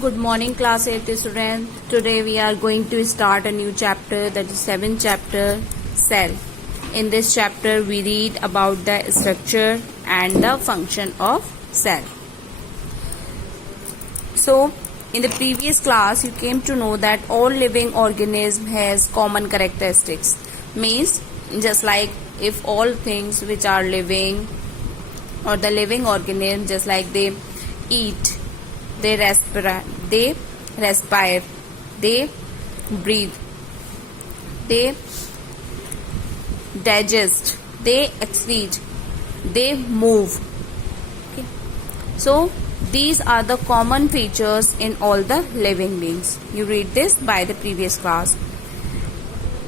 Good morning, class 8 students. Today we are going to start a new chapter, that is 7th chapter, cell. In this chapter we read about the structure and the function of cell. So in the previous class you came to know that all living organism has common characteristics. Means just like if all things which are living or the living organism, just like they eat, they respire, they breathe, they digest, they excrete, they move. Okay. So these are the common features in all the living beings. You read this by the previous class.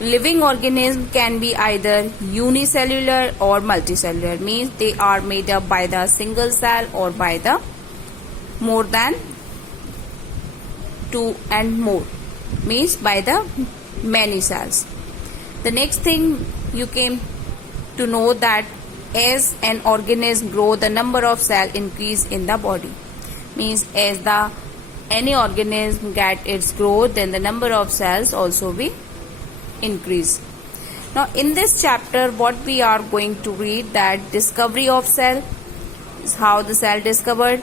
Living organism can be either unicellular or multicellular, means they are made up by the single cell or by the more than two and more, means by the many cells. The next thing you came to know that as an organism grow, the number of cells increase in the body. Means as the any organism get its growth, then the number of cells also be increase. Now in this chapter what we are going to read, that discovery of cell is how the cell discovered,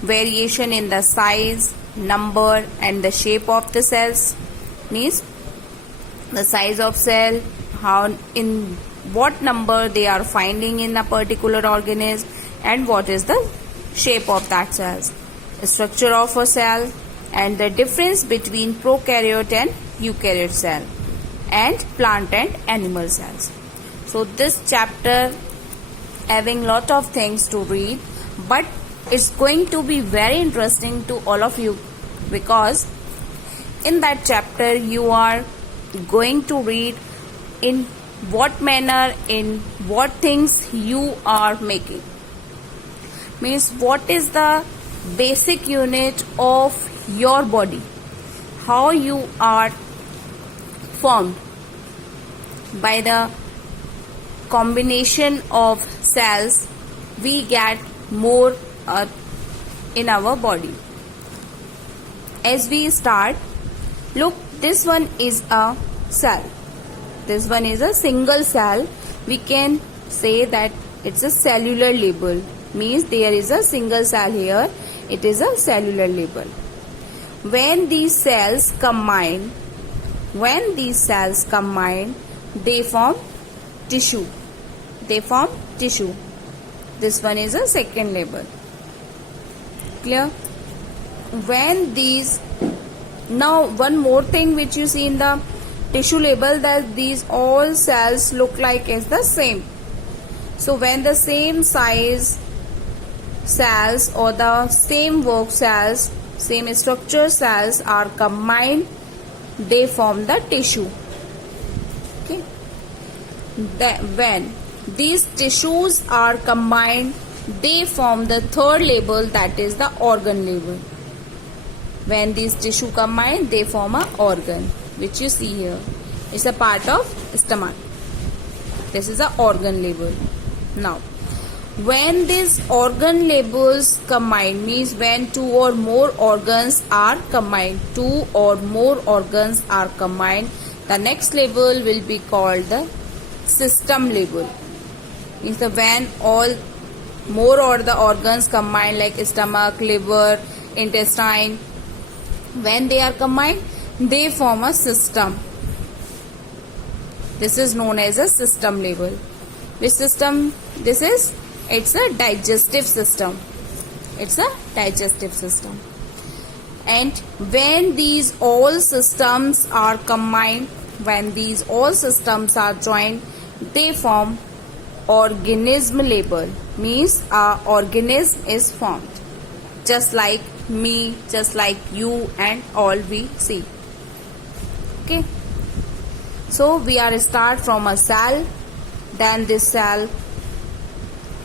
variation in the size, number and the shape of the cells, means the size of cell, how in what number they are finding in a particular organism, and what is the shape of that cells, structure of a cell, and the difference between prokaryote and eukaryote cell, and plant and animal cells. So this chapter having lot of things to read, but it's going to be very interesting to all of you, because in that chapter you are going to read in what manner, in what things you are making. Means what is the basic unit of your body, how you are formed by the combination of cells we get more in our body. As we start, look, this one is a cell, this one is a single cell. We can say that it's a cellular label, means there is a single cell here, it is a cellular label. When these cells combine, they form tissue, this one is a second label. Clear? When these, now one more thing which you see in the tissue label, that these all cells look like is the same. So when the same size cells or the same work cells, same structure cells are combined, they form the tissue. Okay. When these tissues are combined, they form the third label, that is the organ label. When these tissue combine, they form an organ, which you see here. It's a part of stomach. This is the organ label. Now, when these organ labels combine, means when two or more organs are combined, the next label will be called the system label. Means the when all more or the organs combine, like stomach, liver, intestine, when they are combined, they form a system. This is known as a system label. Which system this is? It's a digestive system. And when these all systems are combined, when these all systems are joined, they form organism label. Means a organism is formed, just like me, just like you and all we see. Okay. So we are start from a cell, then this cell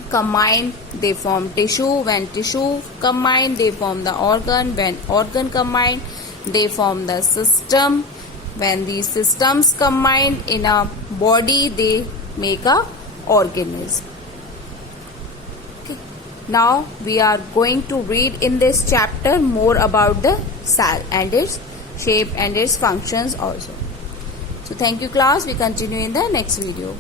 combine, they form tissue. When tissue combine, they form the organ. When organ combine, they form the system. When these systems combine in a body, they make a organism. Okay. Now we are going to read in this chapter more about the cell and its shape and its functions also. So thank you class. We continue in the next video.